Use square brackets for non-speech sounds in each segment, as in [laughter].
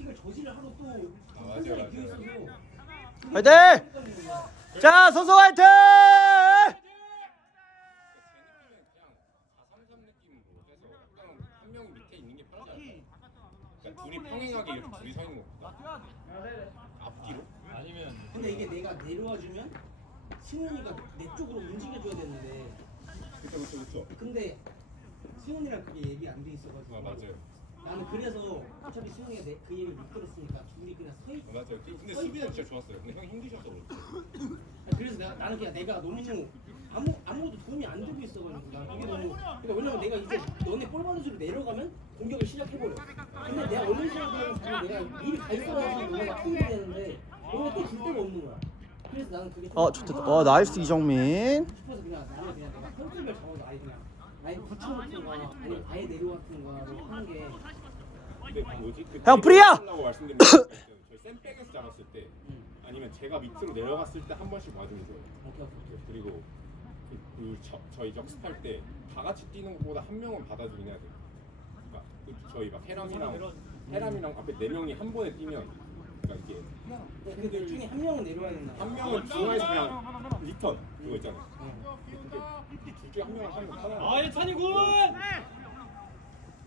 킥을 저지를 하고 또 아, 맞아요, 혼자 맞아요. 비어 있어서 화이팅! 자 선수 화이팅! 제 느낌은 그냥 4-3-3 느낌으로 해서 그냥 한 명이 밑에 있는 게 편하지 않나? 그러니까 둘이 평행하게 이렇게 둘이 서 있는 것보다 앞뒤로? 아니면 근데 이게 내가 내려와 주면 승훈이가 내 쪽으로 움직여줘야 되는데 그쵸 그쵸 그쵸 근데 승훈이랑 그게 얘기 안 돼 있어가지고 아 맞아요 나는 그래서 어차피 승훈이가 내, 그 얘기를 못 들었으니까 둘이 그냥 서 있. 아, 맞아요 그- 근데 수비는 진짜 좋았어요 근데 형 힘드셔서 그렇지 그래서 내가, 나는 그냥 내가 너무 아무 아무것도 도움이 안 되고 있어가지고 나 그게 너무 그러니까 왜냐면 내가 이제 너네 볼 받는 수로 내려가면 공격을 시작해버려. 근데 내가 어느 시간까지 내가 미리 갈 거라서 너네가 힘이 되는데 너네 또줄 데가 없는 거야. 그래서 나는 그게 좀어 좋다. 어 나이스 이정민. 아예 하는 게? 근데 그 뭐지? 그 형, 프리야! 하려고 말씀드린 게 [coughs] 저희 샌백에서 잡았을 때 음, 아니면 제가 밑으로 내려갔을 때 한 번씩 오케이 오케이. 그리고 그, 그 저, 저희 적습할 때 다 같이 뛰는 것보다 한 명은 받아주긴 해야 돼요. 그러니까 그 저희 막 해람이랑 해람이랑 앞에 네 명이 한 번에 뛰면 그러니까 이게 근데 그 중에 한 명은 내려와야 된다. 한 명은 중앙에서 그냥 리턴 그거 있잖아요. 응. 근데 둘 중에 한 명은 하는 거 편하고 아 예찬이 군!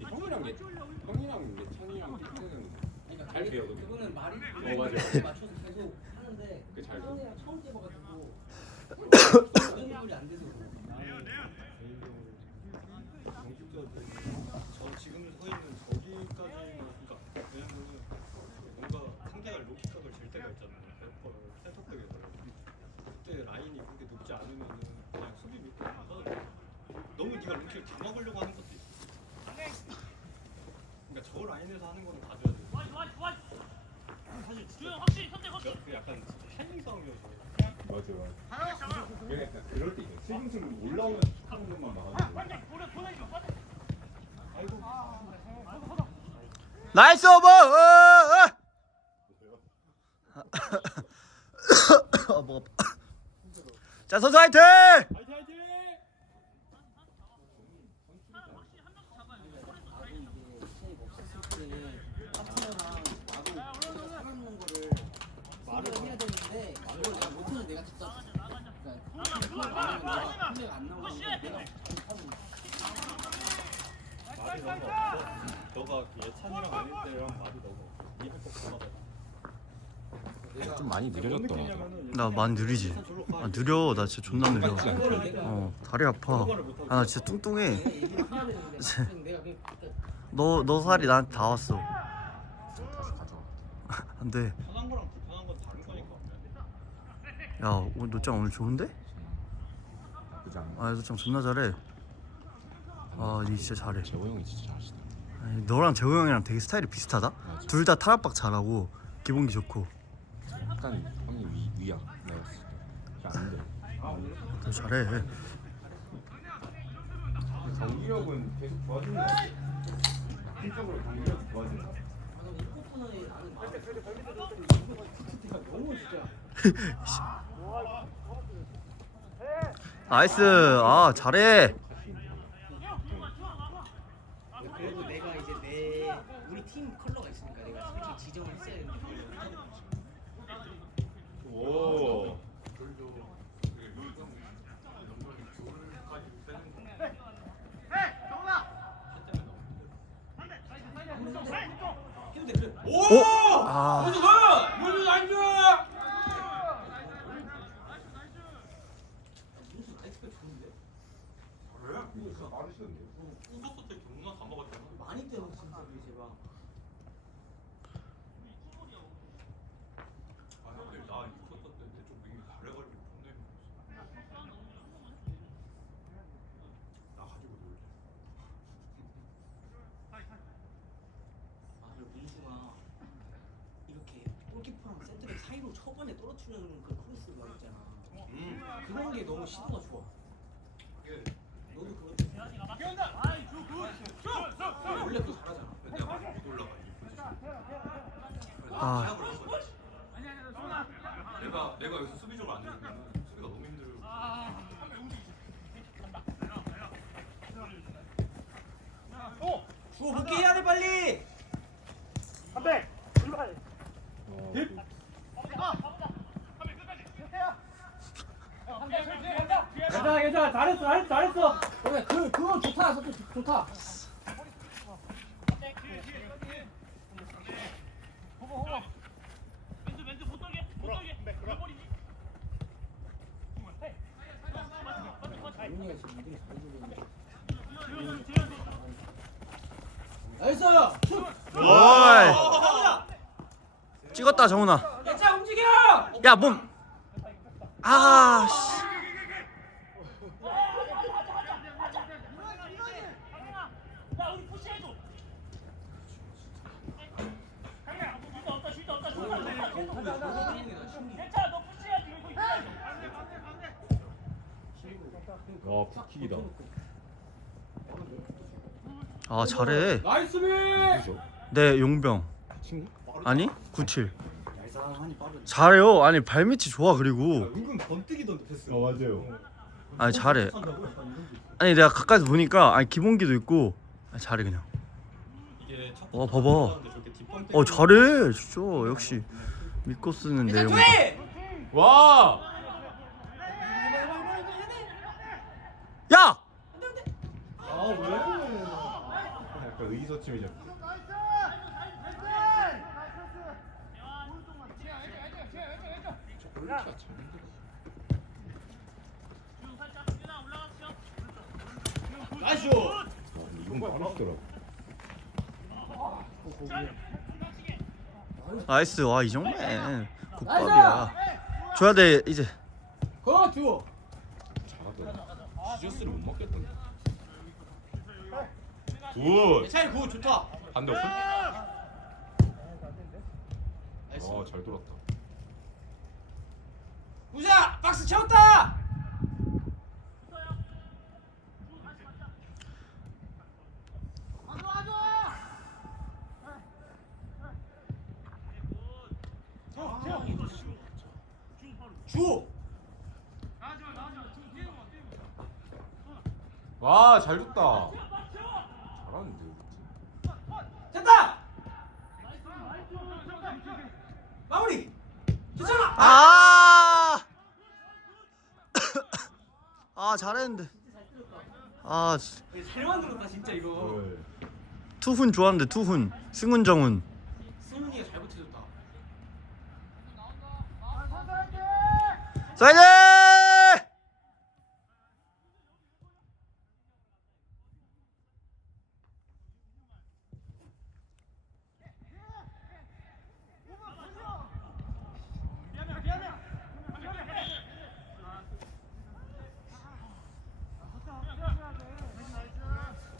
형이랑 얘 형이랑 예찬이랑 뛸 때는 그러니까 잘 그게- 돼요. 그거는 말이 어, 맞아요. 맞춰서 계속 하는데 그게 잘 돼요. 형이랑 처음 뛰어봐가지고 연결이 [coughs] 안 돼서 그래. 저 지금 서 있는 저기까지는 그러니까 왜냐면은 뭔가 상대가 로킥각을 질 때가 있잖아요. 래퍼 센터백에서 그때 라인이 그렇게 그냥 수비 밑에 너무 네가 로킥을 다 막으려고 하는 것도 있어. 그러니까 저 라인에서 하는 거는 가져야 돼. 사실 진짜 그 약간 타이밍 싸움이어서 맞아 맞아. 그게 약간 그럴 때 있어. 슬금슬금 올라오는 하는 것만 막아도 나이스 오버. 어, 뭐. 자 선수 화이 팅! 화이팅 화이팅! 예찬이랑 때랑 말이 너무 없어. 입을 꼭 닫아봐. 좀 많이 느려졌더라고. 나 많이 느리지. 아 느려. 나 진짜 존나 느려. 내가 어 다리 아파. 아 나 진짜 뚱뚱해. 그냥 [laughs] 너너 살이 나한테 다 왔어. [laughs] 안 돼. 편한 거랑 불편한 건 다른 거니까. 야 오늘 너짱 오늘 좋은데? 나쁘지 않아. 아 너짱 존나 잘해. 아니 진짜 잘해. 재호 형이 진짜 잘하시다. 아니, 너랑 재호 형이랑 되게 스타일이 비슷하다. 둘다 탈압박 잘하고 기본기 좋고. 약간 더 잘해. 경기력은 계속 좋아지는 거 같아. 팀적으로 경기력 좋아지는 거 진짜 [laughs] 나이스. 아 잘해. 그래도 내가 이제 내 우리 팀 컬러가 있으니까 내가 솔직히 지정을 했어야 되는데 오. 근데 그래 오. 아. 무슨 라이트가 좋은데 빠르시던데. 웃었을 때 경우나 다 먹었잖아. 많이 때려 진짜 우리 제발 아 근데 나 웃었을 때 내쪽 윙이 가려가지고 존나 힘들었어. 나 가지고 놀래. 아 그리고 민수가 이렇게 골키퍼랑 세트백 초반에 떨어뜨리는 그 크로스가 있잖아. 음. 그런 게 너무 시도가 좋아. 그게 너도 그거 원래 그거 잘하잖아. 내가 못 올라가 아. 시합을 했어. 내가 내가 여기서 수비적으로 안 되면 수비가 너무 힘들어. 주호 복귀 해야 돼 빨리 한백! 1번! 괜찮아 괜찮아. 잘했어 잘했어 잘했어. 그래 그 그거 좋다. 그거 좋- 좋다. 윤이가 지금 이등이 잘 주고 있는데. 나이스! 슛 오이. 찍었다 정훈아 움직여! 야몸. 아 씨. 와 푸킥이다. 아 잘해 나이스 비네 용병 친구? 아니 97 얄쌍하니 빠르네. 잘해요 아니 발밑이 좋아 그리고 은근 번뜩이던데 패스. 어 맞아요. 아니 잘해 산다고 약간 이런 게 있어. 아니 내가 가까이서 보니까 아니 기본기도 있고 아, 잘해 그냥 이게 첫 와, 봐봐. 올라가는데 저렇게 뒷번 어 잘해 진짜 역시 믿고 쓰는 내용 와. 야! 아 왜? 약간 의기소침이죠. 나이스 이건 빠르시더라고. 나이스 와이 정도면 국밥이야 줘야 돼 이제 그거 줘 잘하더라. 주저스를 못 먹겠던데. 굿. 차이 그거 좋다 반대 오픈? 나이스 아, 잘 돌았다. 우자 박스 채웠다 주 와, 잘 줬다. 잘하는데. 됐다 마무리 괜찮아 아! [coughs] 아 잘했는데 아 잘 만들었다 진짜 이거 네. 투훈 좋았는데 투훈 승훈 정훈 승훈이가 잘 버텨줬다 사이드!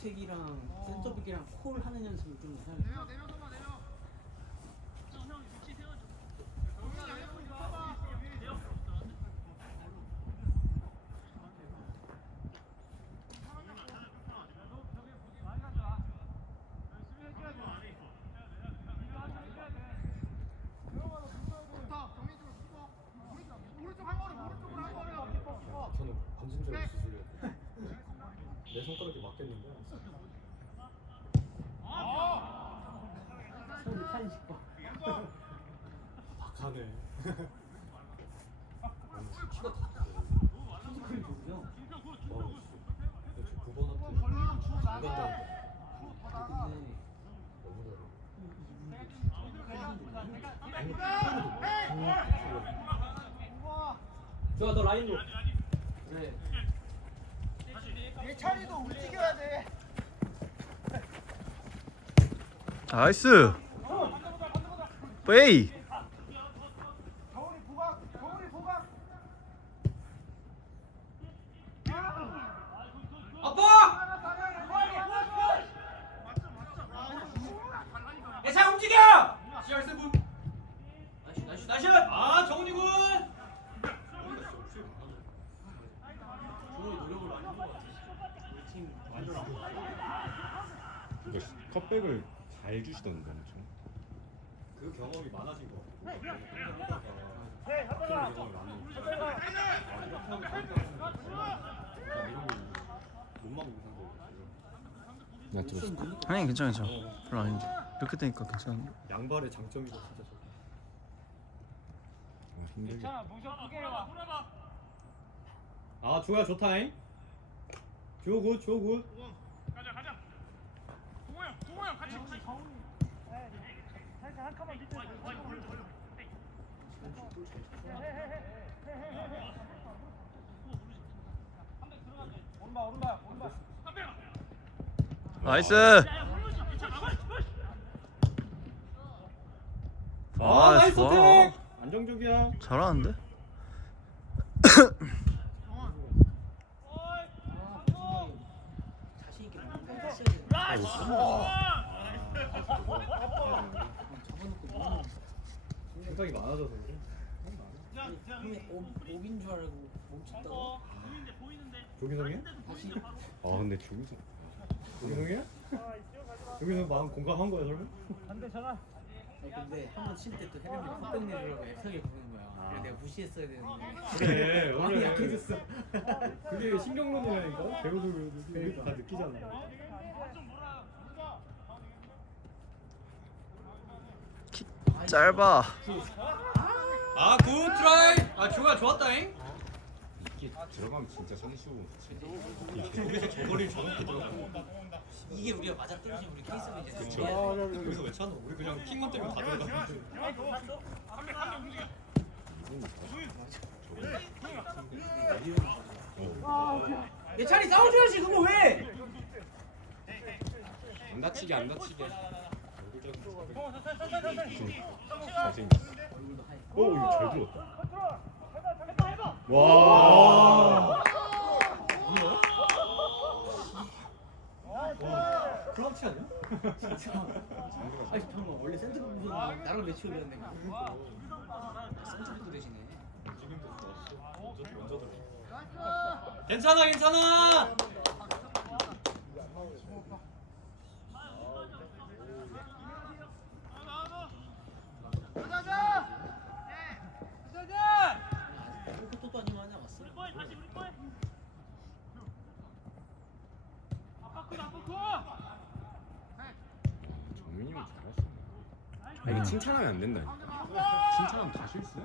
택이랑 센터백이랑 콜 하는 연습을 좀 해야겠다 저는 수술이었고 내 손가락이 맞겠는데. 봐 박하네. 키가 다 피지컬이 좋구나 와, 씨. 저 9번 앞에 중간다운데 근데 너무. 좋아 너 라인으로 그래 예찬이도 움직여야 돼. 나이스. 겨울이 부각, 겨울이 부각. 아빠 예상 움직여 시작했어 분 나이스 나이스 나이스 아 정훈이 군 정훈이 노력을 많이 한것 같아 우리 팀 완전 근데 컵백을 잘 주시던데 엄청. 그 경험이 많아진 거 같아. 하다가 바뀌는 경험이 많으니까. 아, 이런 거못 상대. 나 들었어. 아니 괜찮아 괜찮아 별로 아닌데 이렇게 되니까 괜찮은데. 양발의 장점이다 진짜 저거. 아, 힘들게. 아 주호야 좋다잉 주호 굿 주호 굿 오른발 오른발 오른발 나이스. 아, 아, 나이스 좋아. 택 안정적이야 잘하는데? 생각이 많아져서 그래 옵- 옵인 줄 알고 멈췄다고. 조기성이야? 아 근데 조기성. 조기성이야? 조기성 마음 공감한 거야 설마? 반대 전환 아니, 근데 한 번 칠 때또 혜련이 컵백 내주라고 애타게 부르는 거야. 그래 내가 무시했어야 되는데. 그래 많이 원래 약해졌어. 그게 신경론이라니까 배우들 다 느끼잖아 짧아. 아굿 트라이 아 주호야 좋았다잉 이게 들어가면 진짜 선수. 거기서 저거리 정확히 들어가 이게 우리가 맞아 떨어진 우리 케이스가 이제 그쵸. 준비해야 여기서 왜 차노? 우리 그냥 킹만 때문에 다 들어가는데 내 차례 싸워줘야지 그거 왜? 안 다치게 안 다치게. 잘생겼어. 오 이거 잘 들었다. 와. 클러치 아니야? 아니 잠깐만 원래 센터백 무슨 나랑 대신에 좋았어 먼저 먼저 들어 괜찮아 괜찮아 또또 아니면 하냐 왔어 정민이면 잘했어. 아, 이게 칭찬하면 안 된다니까. 칭찬하면 다 실수해.